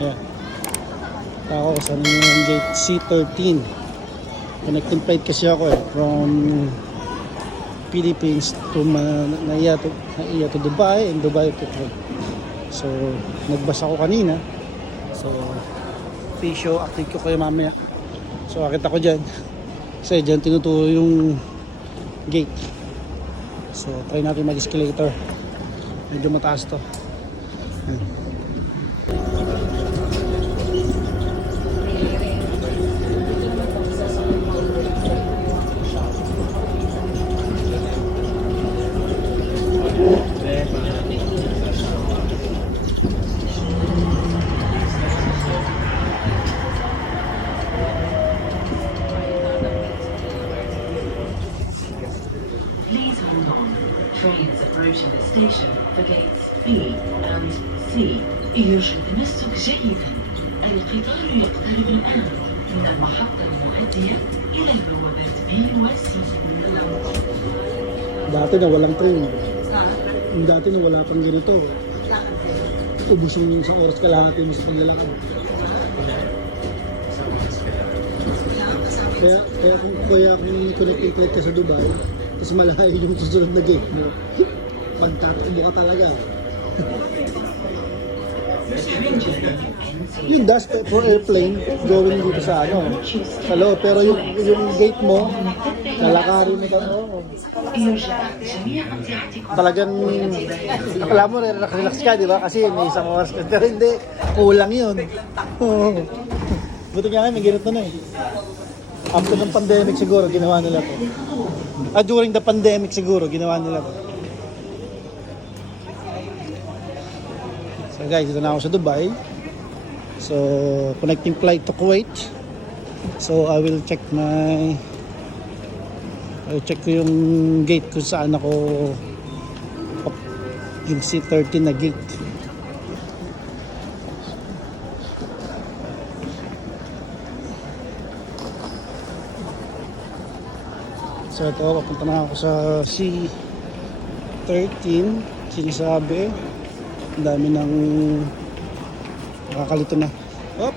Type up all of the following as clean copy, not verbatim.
Ayan. Ako, saan yung gate C13. Connecting flight kasi ako from Philippines to Naiya to Dubai and Dubai to Kuwait. So, nagbas ako kanina. So, show update ko kayo mamaya. So, akit ako dyan. Kasi dyan tinuturo yung gate. So, try natin mag-escalator. Medyo mataas to. Trains approaching the station for gates B and C. يرجى التمسك جيدا. القطار يقترب الآن من المحطة المؤدية إلى البوابات B و C. Dati na walang train. Dati na wala pang ganito. Ubus yung sa oras kalahati mo sa paglalakad. Kaya kung connecting flight ka sa Dubai, tapos malayo yung susunod na gate mo, magtatakbo ka talaga. Yung dash for airplane going dito sa sa loob, pero yung gate mo lalakarin mo talagang akala mo relax ka, di ba? Kasi may isang oras ka, pero hindi, kulang yun. Buti nga may ganito na after ng pandemic siguro ginawa nila to. During the pandemic siguro ginawa nila to. So guys, dito na ako sa Dubai. So connecting flight to Kuwait. So I will check ko yung gate kung saan ako yung C13 na gate. So ito, papunta na ako sa C13. Sinasabi, ang dami ng nakakalito na. Op!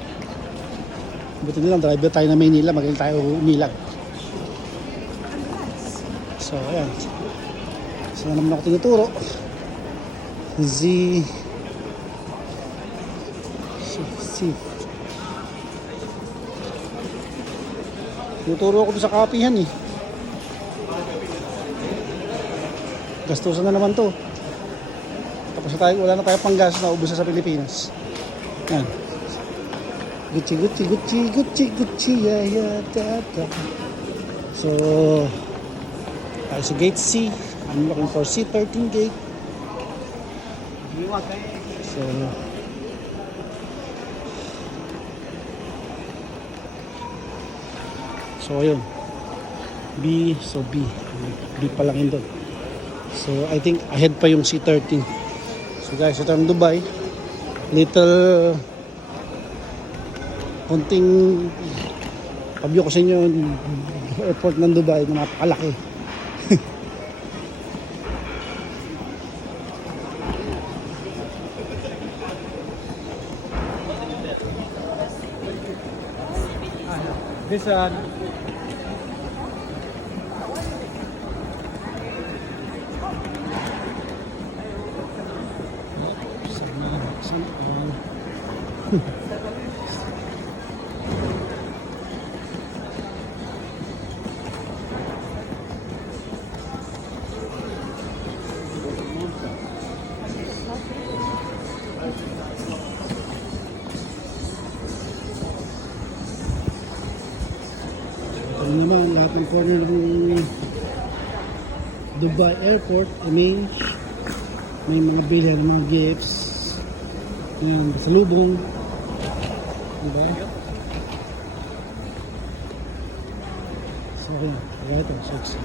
Buti nilang driver tayo na Maynila, magaling tayo umilag. So ayan, saan naman ako tinuturo? C tinuturo ako sa kapihan gastusan na naman to. Tapos wala na tayo pang gas na ubos na sa Pilipinas. Yan. Gucci, yeah, da. So, tayo sa gate C. I'm looking for C13 gate. So ayun. B pa lang yun doon. So I think ahead pa yung C13. So guys, ito ang Dubai. Little konting pabyo ko sa inyo yung airport ng Dubai na napakalaki. This Ano naman, lahat ng corner ng Dubai Airport, may mga bilhan, mga gifts. Ayan, salubong. Diba? So, ayan. Kaya ito, sexy.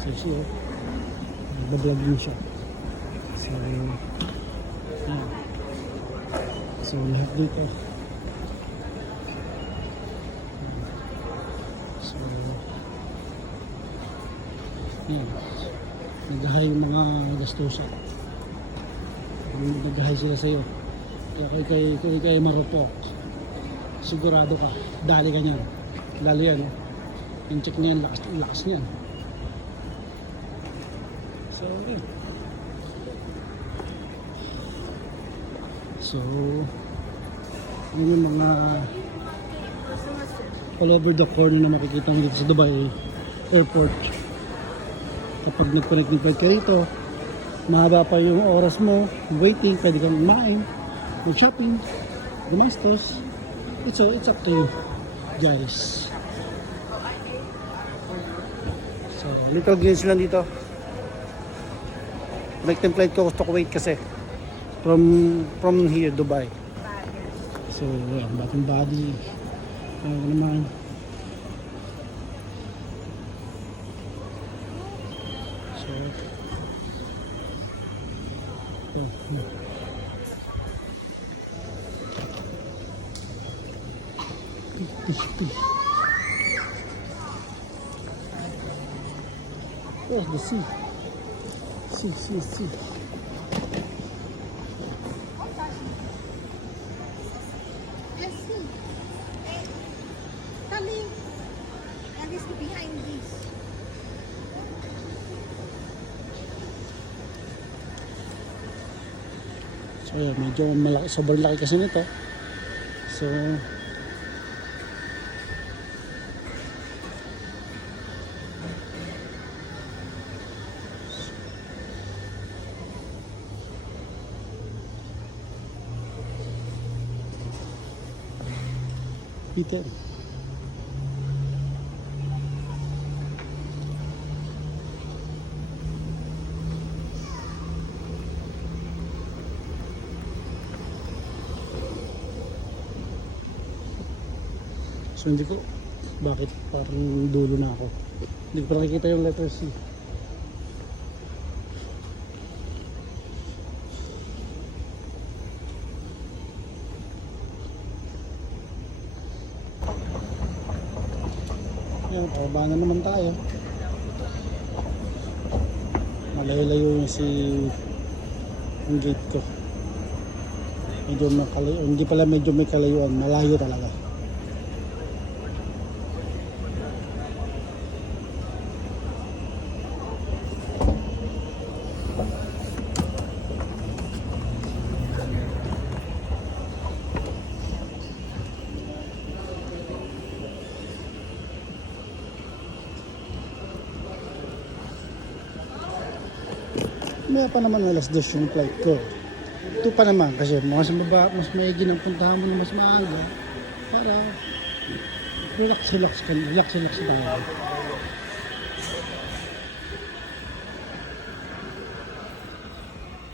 Sexy, nagbablog din siya. So, ayan. So, lahat dito. So, ayan. Nag-high yung mga gastusan. Nag-high sila sa'yo. Kaya kay marupok. Sigurado ka, dali ka niyan. Lalo yan, oh. Yung check niyan, lakas niyan. So, yun. So, yun yung mga all over the corner na makikita mo dito sa Dubai Airport. Kapag nag-connect ng flight ka rito, mahaba pa yung oras mo, waiting, pwede kang kumain, mag-shopping, gumastos. It's up to you, guys. So, little glimpse lang dito. Connect ng flight ko, gusto ko wait kasi. From here, Dubai. So, yan, batang body. Ano naman. So, yan. Where's the sea? Sea. Let's see. Coming. And this behind this. So, yan, medyo malaki, sobrang laki kasi nito. So, Peter. So hindi ko, bakit parang dulo na ako. Hindi ko pa nakikita yung letter C. Yan, pababa na naman tayo. Malayo-layo yung yung gate ko. Medyo makalayo, hindi pala medyo may kalayuan, malayo talaga. Maya pa naman alas 2 yung flight ko. Ito pa naman kasi mas may ginampuntahan mo na mas maaga para relax tayo.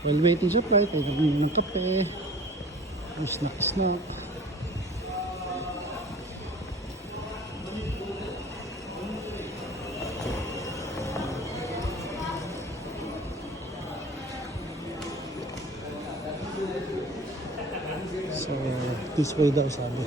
While waiting sa flight, ay nagmamay ng kape, snack. So, this way daw sabi.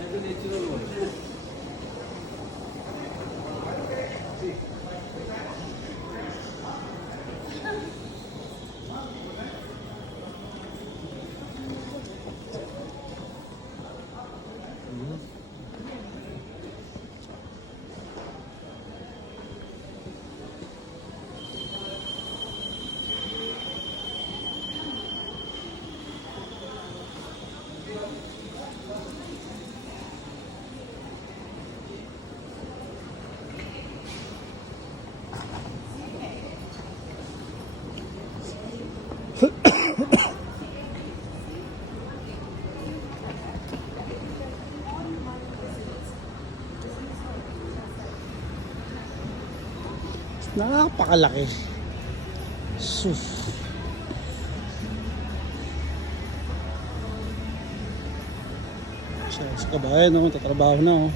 Napakalaki. Sus. Sa kabayan, no? Tatrabaho na, oh.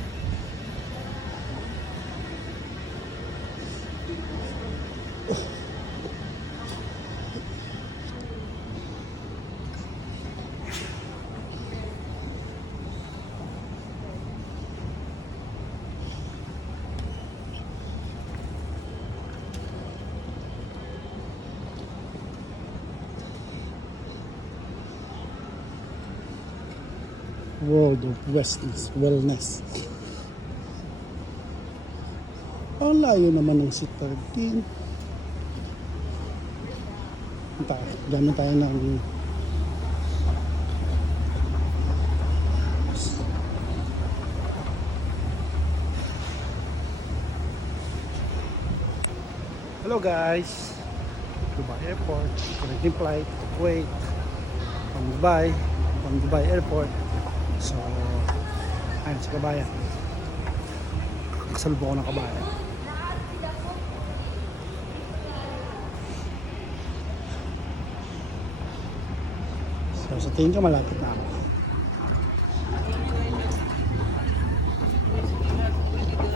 World of Wellness. Ang layo naman ng C13. Gamit tayo ng Hello guys, Dubai Airport, connecting flight to Kuwait from Dubai Airport. So, ayun si Kabayan. Kasalubong ko ng Kabayan. So, sa tingin ko malapit na ako.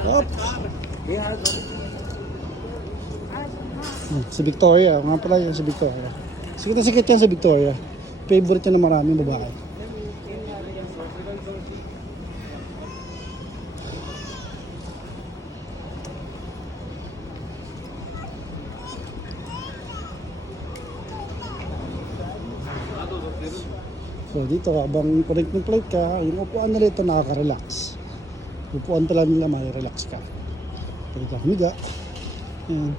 Oops! Si Victoria, nga pala yan si Victoria. Sikit na sikit yan si Victoria. Favorite yan ng maraming babae. So dito habang connect ng flight ka, yung upuan nila ito nakaka-relax. Upuan talaga nila may relax ka. Pwede ka humiga. Ayan.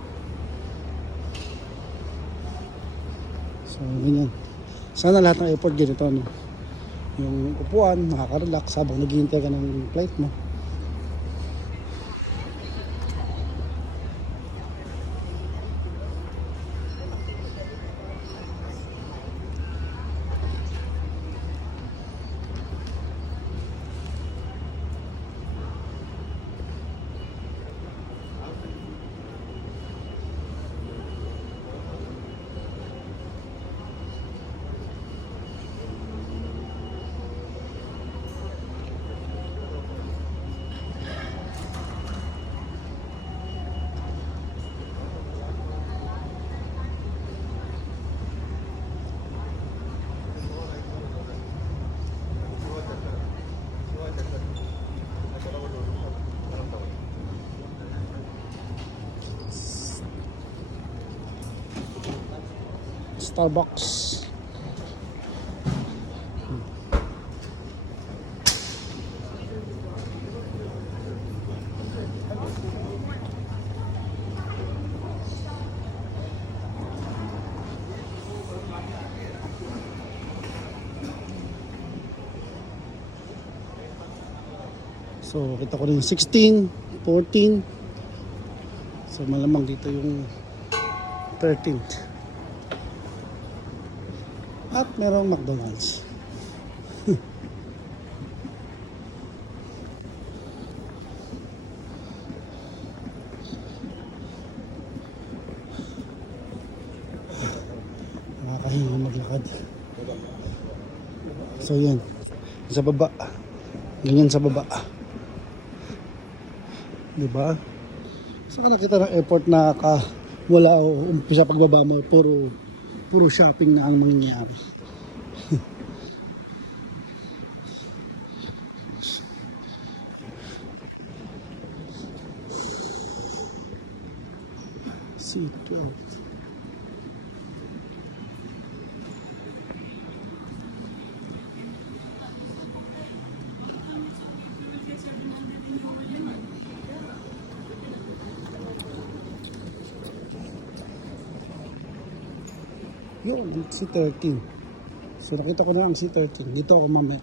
So ganyan. Sana lahat ng airport ganito, no? Yung upuan, nakaka-relax habang naghihintay ka ng flight mo. Starbucks. So, kita ko rin 16, 14. So, malamang dito yung 13th. At merong McDonald's. Nakakahinga maglakad. So yan. Sa baba. Ganyan sa baba. Diba? Saka nakita ng airport na wala o umpisa pagbaba mo. Puro shopping na ang mangyayari. C12. Yun, C13. So nakita ko na ang C13. Dito ako mamaya.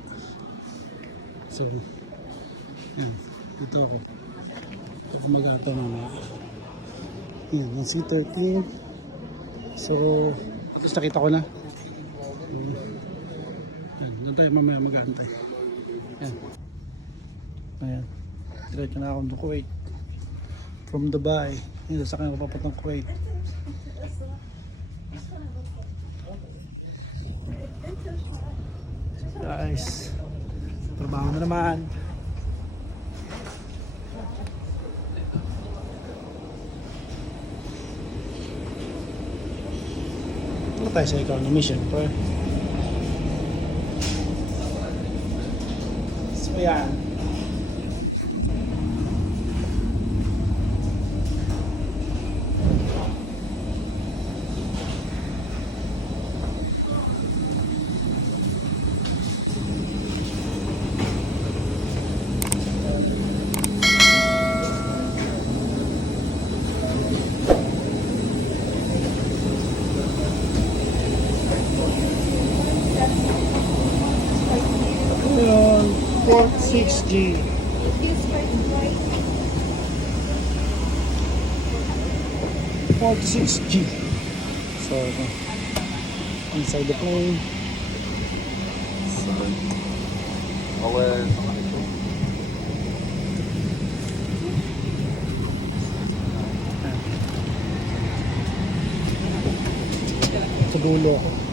So, yun. Dito ako. Dito ako mag-ato mamaya. Yan, yung C13. So, at least nakita ko na. Yan, doon tayo mamaya mag-aantay. Yan. Ayan. Diretso na ako ng Kuwait. From Dubai. Yan, sa kanya ko papuntang Kuwait. Guys, trabaho na naman. Ano tayo sa economy syempre. So yan. 46G. This for boy. 46G. So, inside the plane. Sa dulo ako.